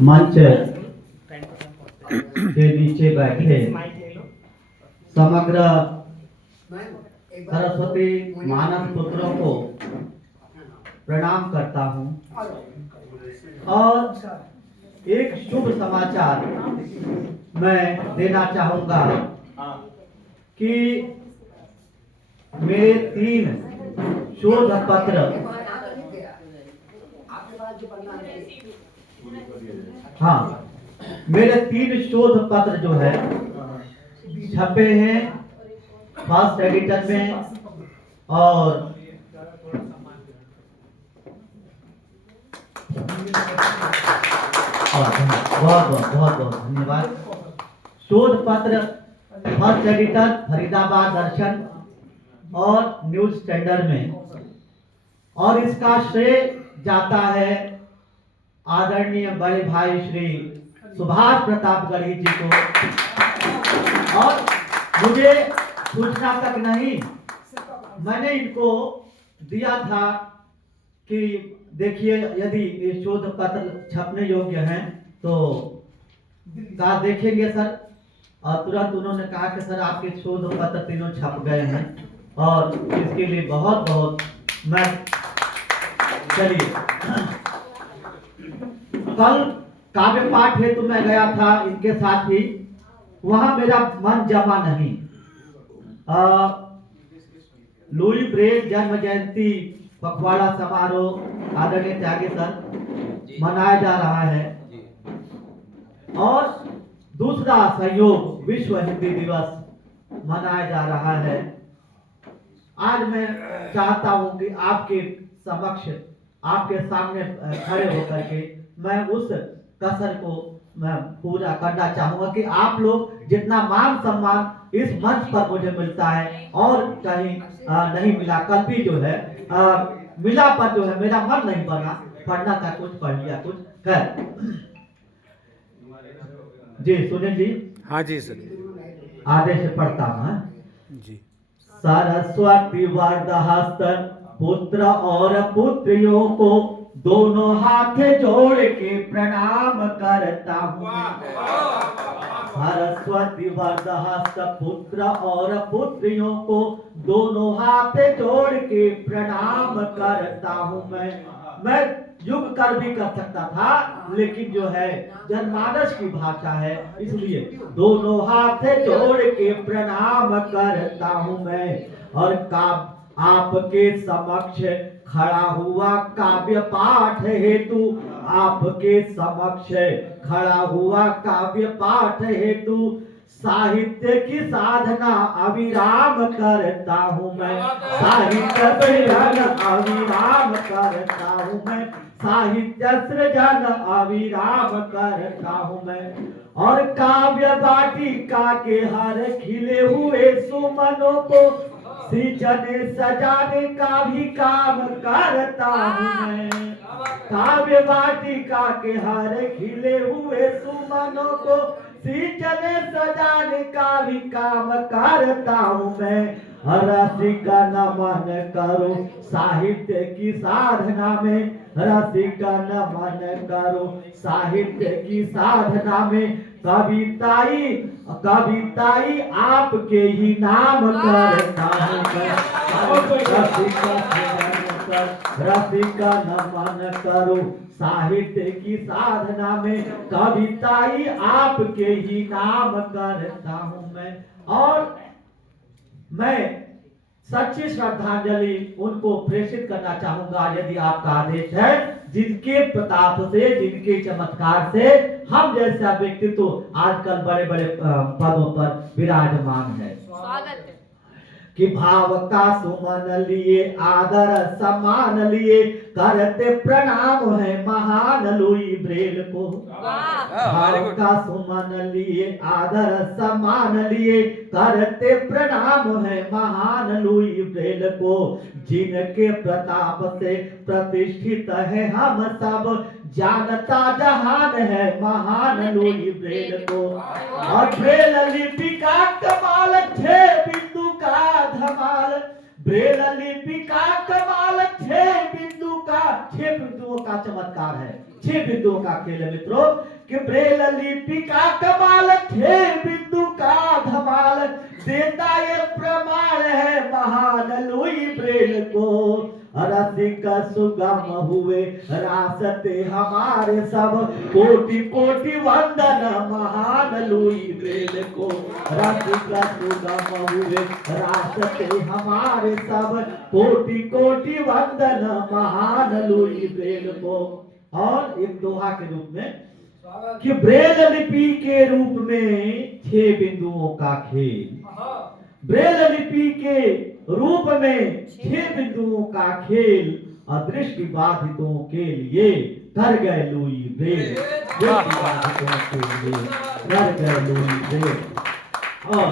मंच के नीचे बैठे समग्र सरस्वती मानस पुत्रों को प्रणाम करता हूँ और एक शुभ समाचार मैं देना चाहूँगा कि मेरे 3 शोध पत्र मेरे 3 शोध पत्र जो है छपे हैं फर्स्ट एडिटर में और बहुत धन्यवाद। शोध पत्र फर्स्ट एडिटर फरीदाबाद दर्शन और न्यूज स्टैंडर्ड में, और इसका श्रेय जाता है आदरणीय बड़े भाई श्री सुभाष प्रताप गढ़ी जी को। और मुझे सूचना तक नहीं, मैंने इनको दिया था कि देखिए यदि ये शोध पत्र छपने योग्य हैं तो कहा देखेंगे सर, और तुरंत उन्होंने कहा कि सर आपके शोध पत्र तीनों छप गए हैं, और इसके लिए बहुत बहुत मैं चलिए। कल काव्य पाठ हेतु मैं गया था इनके साथ ही, वहां मेरा मन जमा नहीं। लुई ब्रेल जन्म जयंती पखवाड़ा समारोह आदरणीय त्यागी सर मनाया जा रहा है, और दूसरा सहयोग विश्व हिंदी दिवस मनाया जा रहा है। आज मैं चाहता हूं कि आपके समक्ष, आपके सामने खड़े होकर के मैं उस कसर को मैं पूरा करना चाहूंगा कि आप लोग जितना मान सम्मान इस मंच पर मुझे मिलता है और कहीं नहीं मिला। कल भी जो है मिला, पर जो है मेरा मन नहीं बना, पढ़ना था कुछ पढ़ लिया कुछ। खैर जी सुनील जी। हाँ जी सर, आदेश से पढ़ता हूँ जी। सरस्वती वरदहस्त पुत्र और पुत्रियों को दोनों हाथ जोड़ के प्रणाम करता हूँ। सरस्वती वरदहस्त पुत्र और पुत्रियों को दोनों हाथ जोड़ के प्रणाम करता हूँ। मैं युग कर भी कर सकता था, लेकिन जो है जनमानस की भाषा है, इसलिए दोनों हाथ जोड़ के प्रणाम करता हूँ मैं। और आपके समक्ष खड़ा हुआ काव्य पाठ हेतु, आपके समक्ष खड़ा हुआ काव्य पाठ हेतु साहित्य की साधना अविराम करता हूँ मैं। साहित्य सृजन अविराम करता हूँ मैं। साहित्य सृजन अविराम करता हूँ मैं। और काव्य वाटिका के हर खिले हुए सुमनों को सींचने सजाने का भी काम करता हूँ मैं। काव्य वाटिका के हर खिले हुए सुमनों को सींचने सजाने का भी काम करता हूँ मैं। रसिका नमन करो साहित्य की साधना में, रसिका नमन करो साहित्य की साधना में। कविताई कविताई आपके ही नाम करता हूँ मैं। रसिका नमन करो साहित्य की साधना में, कविताई आपके ही नाम करता हूँ मैं। और मैं सच्ची श्रद्धांजलि उनको प्रेषित करना चाहूंगा, यदि आपका आदेश है, जिनके प्रताप से, जिनके चमत्कार से हम जैसा व्यक्तित्व आजकल बड़े बड़े पदों पर विराजमान है। स्वागत है कि भाव का सुमन लिए आदर सम्मान लिए करते प्रणाम है महान लुई ब्रेल को। भाव का सुमन लिए आदर सम्मान लिए करते प्रणाम है महान लुई ब्रेल को। जिनके प्रताप से प्रतिष्ठित है हम सब, जानता जहान है महान लुई ब्रेल को। और ब्रेल लिपि का कमाल 6 बिंदु का धमाल, ब्रेल लिपि का कमाल 6 बिंदु का 6 बिंदुओं का चमत्कार है, 6 बिंदुओं का खेल है मित्रों कि ब्रेल लिपि का कमाल, 6 बिंदु का धमाल, देता ये प्रमाण है महान लुई ब्रेल को। रसिक सुगम हुए रास्ते हमारे सब, कोटि कोटि वंदन महान लुई ब्रेल को। रसिक सुगम हुए रास्ते हमारे सब, कोटि कोटि वंदन महान लुई ब्रेल को। और एक दोहा के रूप में कि ब्रेल लिपि के रूप में 6 बिंदुओं का खेल, ब्रेल लिपि के रूप में 6 बिंदुओं का खेल, अदृष्टि बाधितों के लिए कर गए लुई ब्रेल, दृष्टि बाधितों के लिए कर गए लुई ब्रेल। और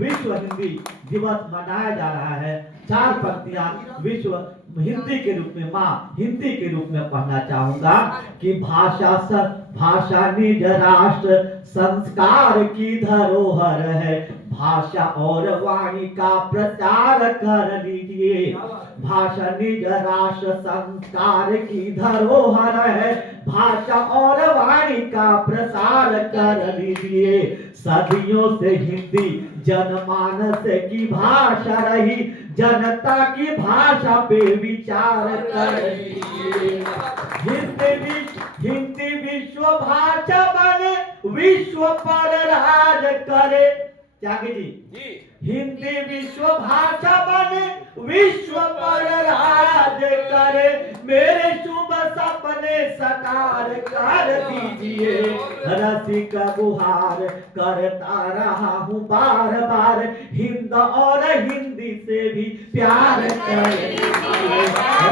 विश्व हिंदी दिवस मनाया जा रहा है। 4 पंक्तियां विश्व हिंदी के रूप में, माँ हिंदी के रूप में पढ़ना चाहूंगा कि भाषा निज राष्ट्र संस्कार की धरोहर है, भाषा और वाणी का प्रचार कर लीजिए। भाषा निज राष्ट्र संस्कार की धरोहर है, भाषा और वाणी का प्रसार कर लीजिए। सदियों से हिंदी जनमानस की भाषा रही, जनता की भाषा पे विचार कर लीजिए। हिंदी विश्व भाषा बने, विश्व पर राज करे। त्यागी जी, हिंदी विश्व भाषा बने, विश्व पर राज करे, मेरे शुभ सपने साकार कर दीजिए। रसिक गुहार करता रहा हूँ बार बार, हिंद और हिंदी से भी प्यार कर दीजिए।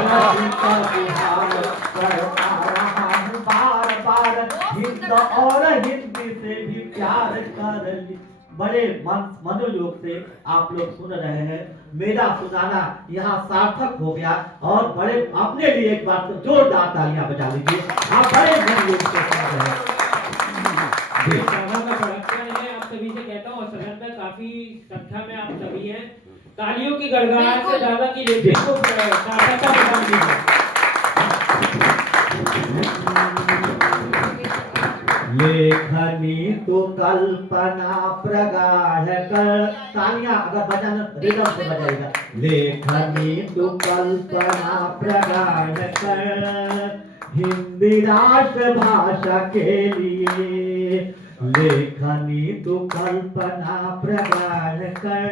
रसिक गुहार करता रहा हूँ बार बार, हिंद और हिंदी से भी प्यार कर लीजिए। बड़े मनोयोग से आप लोग सुन रहे हैं, मेरा सुनाना यहाँ सार्थक हो गया। और बड़े अपने लिए एक बार तो जोरदार तालियां बजा लीजिए, आप बड़े मनोयोग से सुन रहे हैं। आप सभी से कहता हूँ, सदन में काफी संख्या में आप सभी हैं, तालियों की गड़गड़ाहट से ज्यादा की लेखनी को सार्थकता प्रदान कीजिए। लेखनी तो कल्पना प्रगाढ़ कर, तालियां अगर बजाना रिदम से बजाएगा। लेखनी तो कल्पना प्रगाढ़ कर, हिंदी राष्ट्र भाषा के लिए। लेखनी तो कल्पना प्रगाढ़ कर,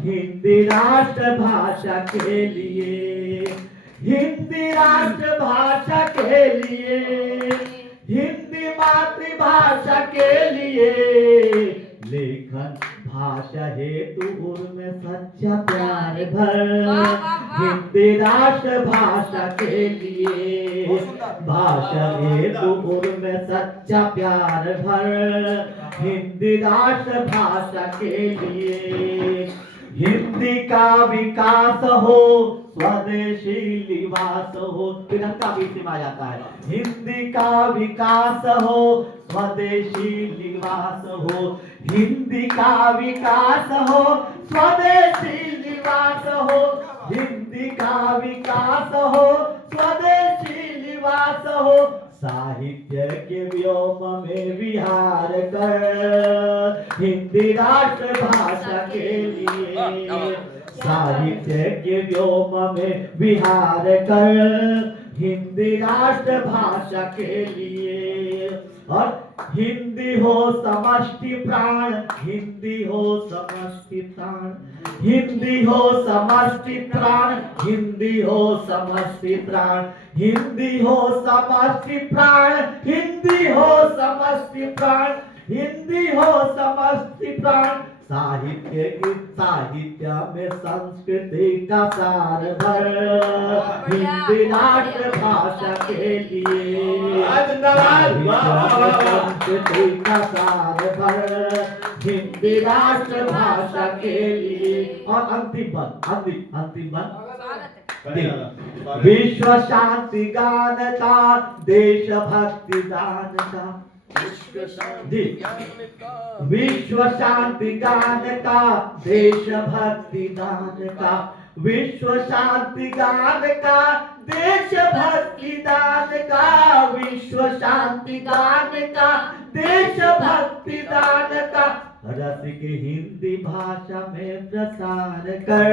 हिंदी राष्ट्र भाषा के लिए। हिंदी राष्ट्र भाषा के लिए, हिंदी मातृभाषा के लिए। लेखन भाषा हेतु में सच्चा प्यार भर, हिंदी राष्ट्र भाषा के लिए। भाषा हेतु में सच्चा प्यार भर, हिंदी राष्ट्र भाषा के लिए। हिंदी का विकास हो, स्वदेशी निवास हो, तिरंगा भी इसी में आ जाता है। हिंदी का विकास हो, स्वदेशी निवास हो, हिंदी का विकास हो, स्वदेशी निवास हो, हिंदी का विकास हो, स्वदेशी निवास हो। साहित्य के व्योम में विहार कर, हिंदी राष्ट्र भाषा के लिए। साहित्य के व्योम में विहार कर, हिंदी राष्ट्र भाषा के लिए। और हिंदी हो समष्टि प्राण, हिंदी हो समष्टि प्राण, हिंदी हो समष्टि प्राण, हिंदी हो समष्टि प्राण, हिंदी हो समष्टि प्राण, हिंदी हो समष्टि प्राण, हिंदी हो समष्टि प्राण। साहित्य में संस्कृति का सार भर, हिंदी राष्ट्र भाषा के लिए। संस्कृति का सार भर, हिंदी राष्ट्र भाषा के लिए। और अंतिम पद विश्व शांति गान का, देशभक्ति दान का। विश्व शांति गान का, देशभक्ति दान का, विश्व शांति गान का, देश भक्ति दान का, विश्व शांति गान का, देश भक्ति दान का, रसिक हिंदी भाषा में प्रसार कर।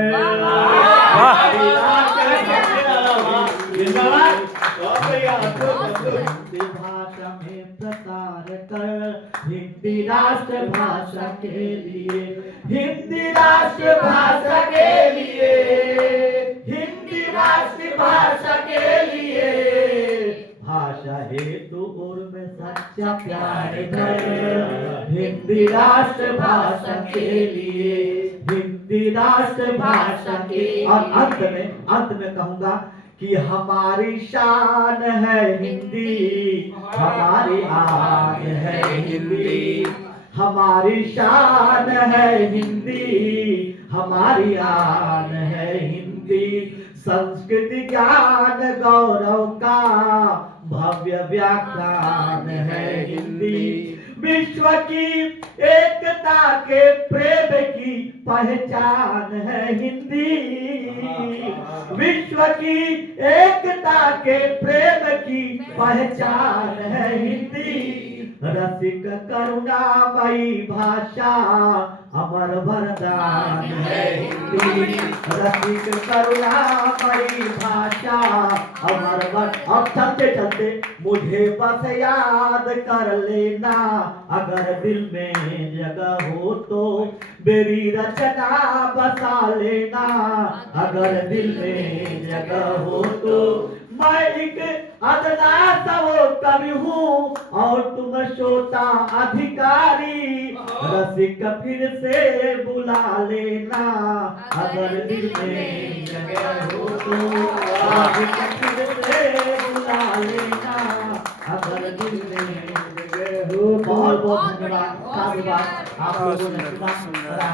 हिंदी भाषा में प्रसार कर, हिंदी राष्ट्र भाषा के लिए, हिंदी राष्ट्र भाषा के लिए, हिंदी राष्ट्र भाषा के लिए, भाषा हेतु उर्म सच्चा प्यार कर, हिंदी राष्ट्र भाषा के लिए, हिंदी राष्ट्र भाषा के। और अंत में कहूंगा कि हमारी शान है हिंदी, हमारी आन है हिंदी, हमारी शान है हिंदी, हमारी आन है हिंदी, संस्कृति ज्ञान गौरव का भव्य व्याख्यान है हिंदी, विश्व की एकता के प्रेम की पहचान है हिंदी, विश्व की एकता के प्रेम की पहचान है हिंदी, रसिक करुणामयी भाषा अमर वरदान है हिंदी, रसिक करुणामयी भाषा अमर वर। अब चलते चलते मुझे बस याद कर लेना, अगर दिल में जगह हो तो मेरी रचना बसा लेना, अगर दिल में जगह हो तो। मैं एक अदना सा वो कवि हूँ और तुम श्रोता अधिकारी, रसिक फिर से बुला लेना, अगर दिल में जगह हो तो, रसिक फिर से बुला लेना, अगर दिल में जगह हो। बहुत बहुत धन्यवाद, साधुवाद। आप लोगों ने सुना।